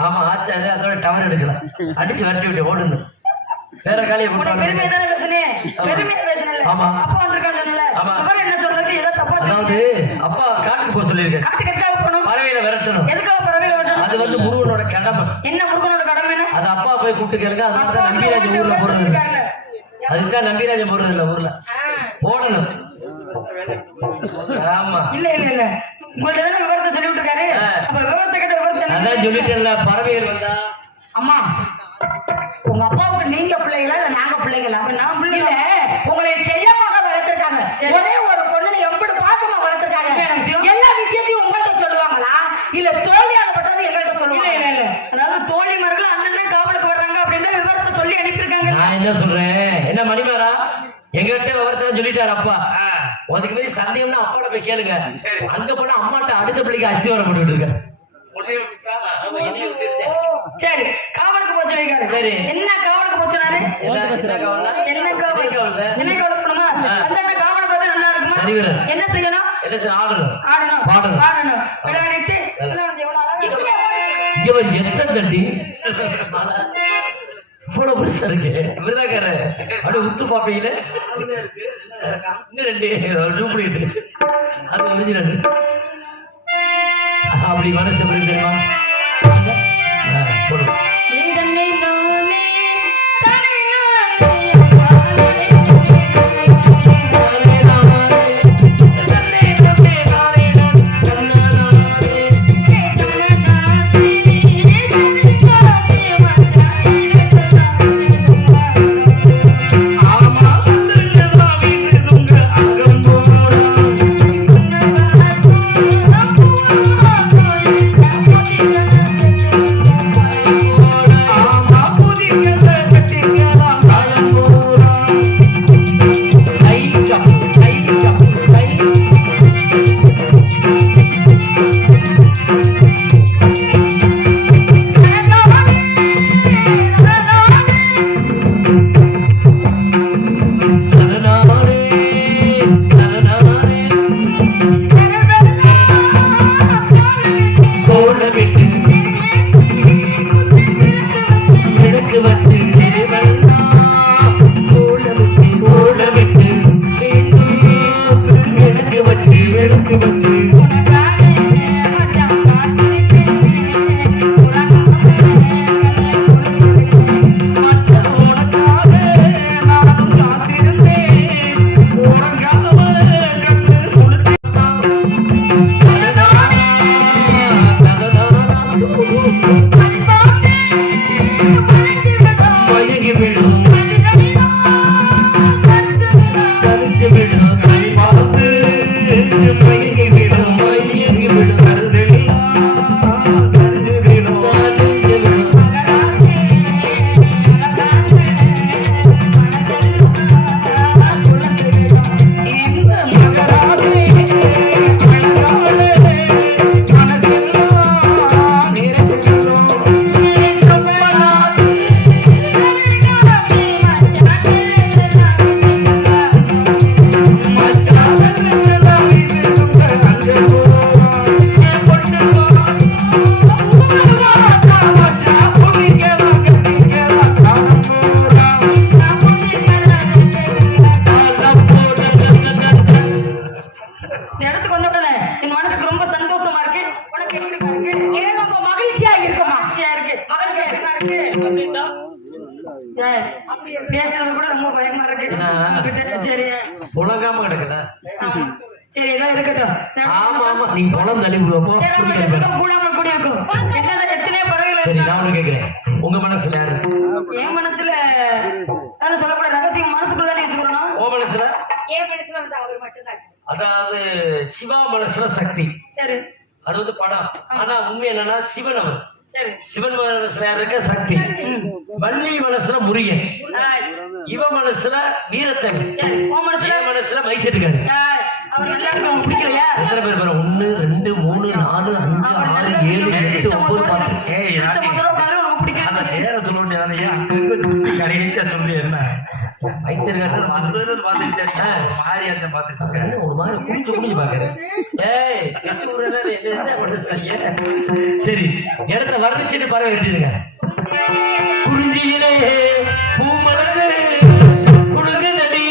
ஆமா ஆச்சாரு அதோட டவர் எடுக்கலாம் அடிச்சு வரட்டி விட்டு ஓடுங்க வேற காலியை அப்பா காட்டுக்கு போக சொல்லியிருக்கேன் பறவையில விரட்டணும் அது வந்து முருகனோட கடமை என்ன முருகனோட கடமை அது அப்பா போய் கூப்பிட்டு கேளுங்க அதனால நம்பிராஜ ஊர்ல போறது இல்லை அதுதான் நம்பிராஜ போடுறது இல்லை ஊர்ல போடணும் ஆமா இல்ல இல்ல இல்ல உங்களுக்கு விவரத்தை சொல்லி விட்டுருக்காரு விவரத்தை கேட்ட விவரத்தை அதான் சொல்லிட்டேன்ல பறவைகள் வந்தா அம்மா உங்க அப்பாவுக்கு நீங்க பிள்ளைகளா இல்ல நாங்க பிள்ளைகளா நான் பிள்ளை இல்ல உங்களை செல்லமாக வளர்த்திருக்காங்க ஒரே ஒரு பொண்ணு எப்படி பாசமா வளர்த்திருக்காங்க எல்லா விஷயத்தையும் உங்கள்கிட்ட சொல்லுவாங்களா இல்ல தோழியாகப்பட்டது எங்கள்கிட்ட சொல்லுவாங்க இல்ல இல்ல அதாவது தோழிமார்கள் அண்ணன் காவலுக்கு வர்றாங்க அப்படின்னு விவரத்தை சொல்லி அனுப்பியிருக்காங்க நான் என்ன சொல்றேன் என்ன மணிமாரா எங்ககிட்ட விவரத்தை சொல்லிட்டாரு அப்பா அதுக்கு போய் சந்தேகம்னா அப்பாட போய் கேளுங்க அங்க போனா அம்மாட்ட அடுத்த பிள்ளைக்கு அஸ்தி வர போட்டு இருக்க சரி காவலுக்கு போச்சு சரி என்ன காவலுக்கு போச்சுனாரு என்ன கவலைப்படணுமா அந்த காவலுக்கு பார்த்தா நல்லா இருக்குமா என்ன செய்யணும் ஆடணும் ஆடணும் பாடணும் பாடணும் எத்தனை தட்டி இவ்வளவு புதுசா இருக்கு விருதாக்கார அப்படியே உத்து பாப்பீங்களே இன்னும் 2 டூப்ளிகேட் அது ஒரிஜினல் அப்படி மனசு எப்படி தெரியுமா போடுங்க பேசுறது கூட ரொம்ப பயமா இருக்கு. சரி உலகாம கிடக்குதா? சரி ஏதோ இருக்கட்டும். ஆமா ஆமா நீ குளம் தள்ளி விடுவோம். கூடாம கூடி இருக்கும். என்ன எத்தனை பறவைகள்? சரி நான் ஒண்ணு கேக்குறேன், உங்க மனசுல யாரு? என் மனசுல நான் சொல்லக்கூடாது, ரகசியம் மனசுக்குள்ள தானே வச்சுக்கணும். உன் மனசுல? என் மனசுல வந்து அவர் மட்டும்தான். அதாவது சிவா மனசுல சக்தி. சரி அது வந்து படம். ஆனா உண்மை என்னன்னா சிவன் அவர். சரி சிவன் மனசுல யாரு இருக்க? சக்தி. வள்ளி மனசுல முருகன், இவ மனசுல வீரத்தன், மனசுல மைசெட்டுக்காரு. பிடிக்கலையா? எத்தனை பேர் பாரு? 1 2 3 4 5 6 7 8 9 10. நேரம் சொல்ல வேண்டியதானே? கடைசியா சொல்லி என்ன மைசெட்டுக்காரு பாத்துக்கிட்டே இருக்கேன். மாறி அந்த பாத்துக்கிட்டேன். ஒரு மாதிரி குடிச்சு குடிச்சு பாக்குறேன். சரி இடத்த வர்ணிச்சுட்டு பறவை எடுத்துருங்க. குறிஞ்சியிலே பூமலர் குடுங்குதடி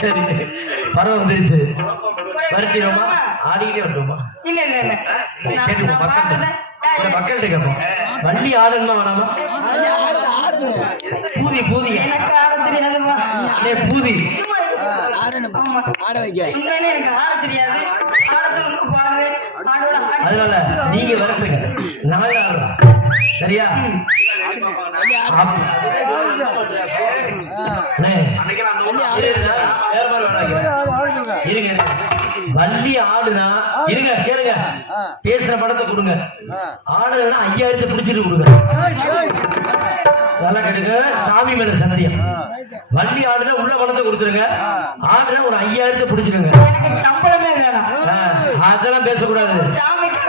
சரி பரவ வந்துருச்சு வருத்திடுமா ஆடிக்கிட்டே வரட்டுமா இல்ல இல்ல இல்ல கேட்டுப்போம் மக்கள்கிட்ட கேட்போம் வள்ளி ஆடணுமா வேணாமா பூதி பூதி எனக்கு ஆட தெரியாதுமா பூதி உண்மையிலே எனக்கு ஆட தெரியாது ஆட சொல்லுங்க பாடுவேன் அதனால நீங்க வரப்பீங்க நாங்க ஆடுறோம் சரியா இருங்க வள்ளி ஆடுனா இருங்க கேளுங்க பேசுற படத்தை கொடுங்க ஆடுனா 5000 பிடிச்சிட்டு கொடுங்க நல்லா கேட்டுங்க சாமி மேல சத்தியம் வள்ளி ஆடுனா உள்ள படத்தை கொடுத்துருங்க ஆடுனா ஒரு 5000 பிடிச்சிருங்க அதெல்லாம் பேசக்கூடாது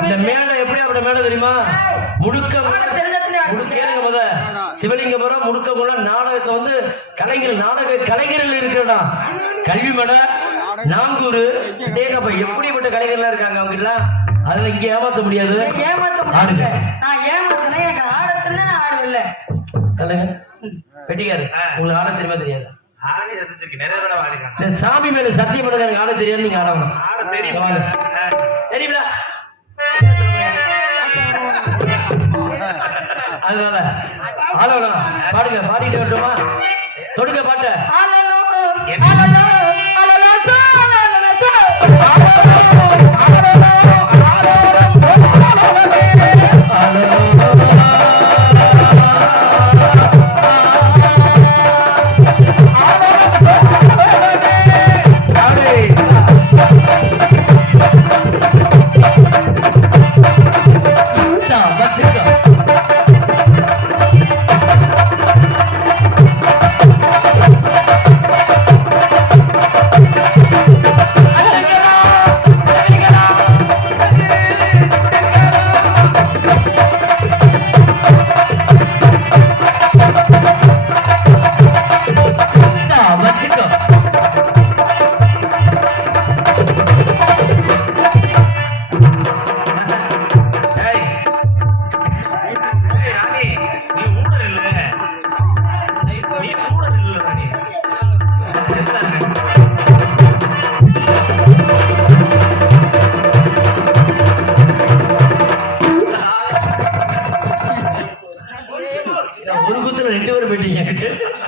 இந்த மேடை எப்படி அப்படி மேடை தெரியுமா முடுக்க கேளுங்க முத சிவலிங்கபுரம் முடுக்க போல நாடகத்தை வந்து கலைஞர் நாடக கலைஞர்கள் இருக்கிறடா கல்வி மேடை நாங்கூர் தேங்கப்ப எப்படிப்பட்ட கலைஞர்லாம் இருக்காங்க அவங்க எல்லாம் அதுல இங்க ஏமாத்த முடியாது ஆடுங்க எனக்கு ஆட தெரிஞ்சா நான் ஆடுவேன்ல சொல்லுங்க பெட்டிக்காரு உங்களுக்கு ஆட தெரியுமா தெரியாது சாமி மேல சத்தியம் பண்ண எனக்கு ஆட தெரியாது நீங்க ஆடணும் தெரியுங்களா அதனால ஆடணும் பாடுங்க பாடிட்டு வரட்டுமா தொடுங்க பாட்ட ஒரு குத்துல 2 பேரும் போயிட்டீங்க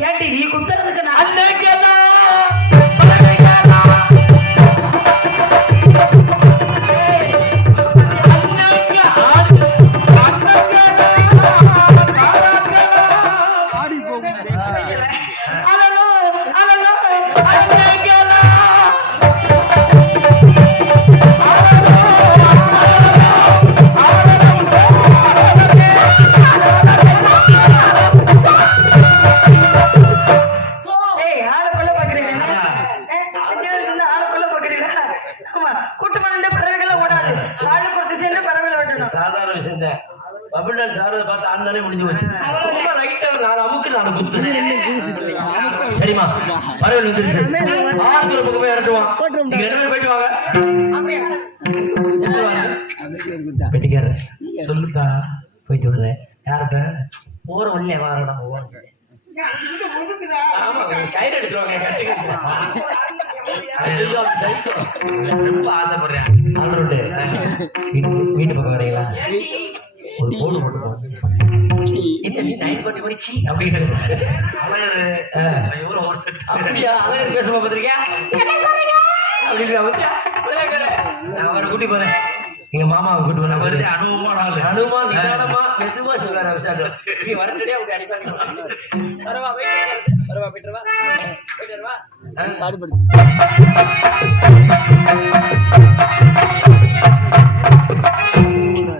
கேட்டி நீ குத்துறதுக்கு நான் சாதாரண விஷயம் பபிள்டால் சாப்பிட பார்த்து ஆண்டாலே முடிஞ்சு போச்சு சரிமா பரவாயில்ல வந்துருச்சு ஆளுக்கு ஒரு பக்கம் போய் இறட்டுவான் நீங்க 2 பேரும் போயிட்டு வாங்க பெட்டிக்கார சொல்லுதா போயிட்டு வர்றேன் யார்கிட்ட போற வழியில வாரடா கயிறு எடுத்துருவாங்க ரொம்ப ஆசைப்படுறேன் வீட்டு பக்கம் வரீங்களா ஒரு போடு போட்டு பேசுமா பாத்திருக்கியா அவரை கூட்டி போறேன் எங்க மாமாவை கூட்டி போறேன் அனுபவமா நிதானமா மெதுவா சொல்றாரு நீ வரட்டே அவங்க அடிப்பாங்க போயிட்டு